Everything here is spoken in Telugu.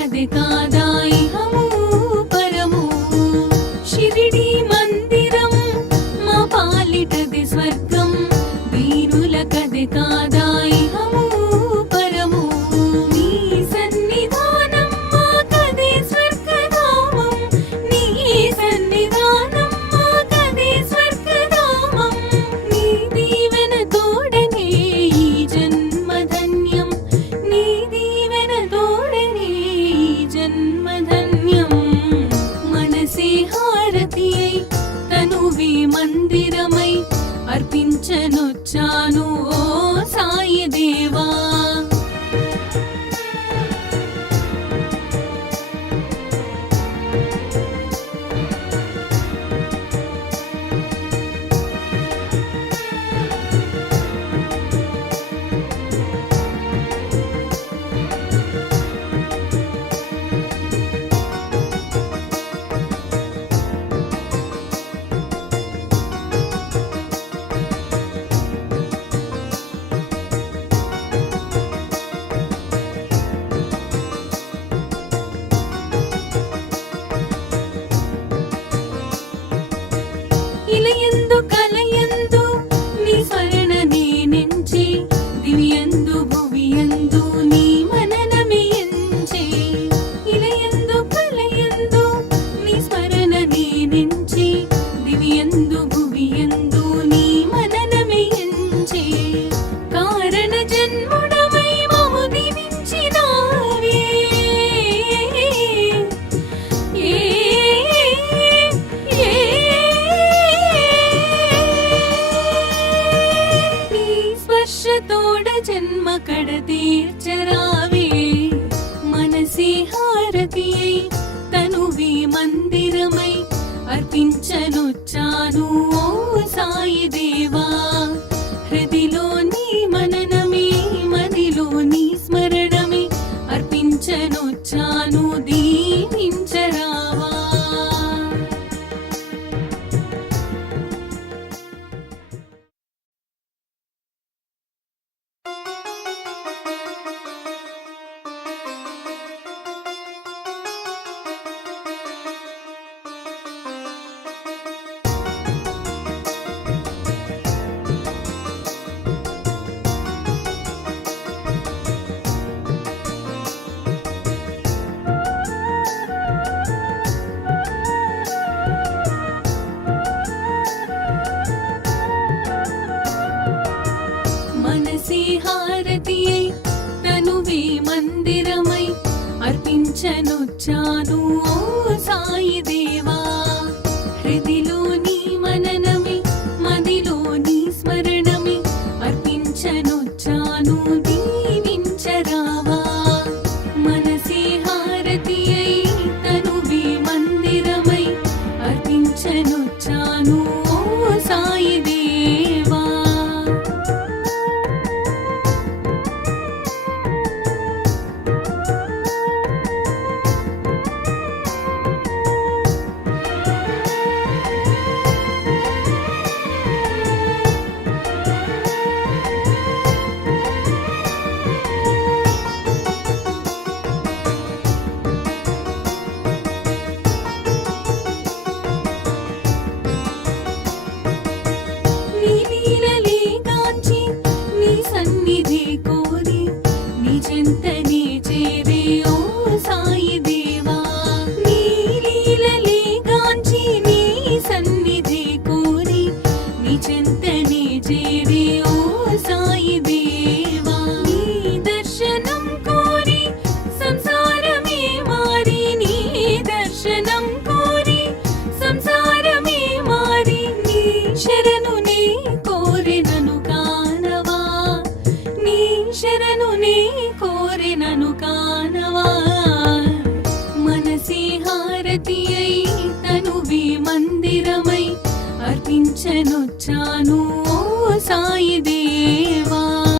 ಕಾದ దివ్య మందిరమై అర్పించనొచ్చాను ఓ సాయి దేవా. మకడ తీర్చరావే మనసి హారతి తనువి మందిరమై అర్పించనొచ్చాను ఓ సాయి దేవా హృదిలో నీ మననమే మదిలో హారతియై ననువే మందిరమై అర్పించనొచ్చాను ఓ సాయి దేవా హృదిలో சிந்தனி హారతి అయి తనువే మందిరమై అర్పించనొచ్చాను. ఓ సాయిదే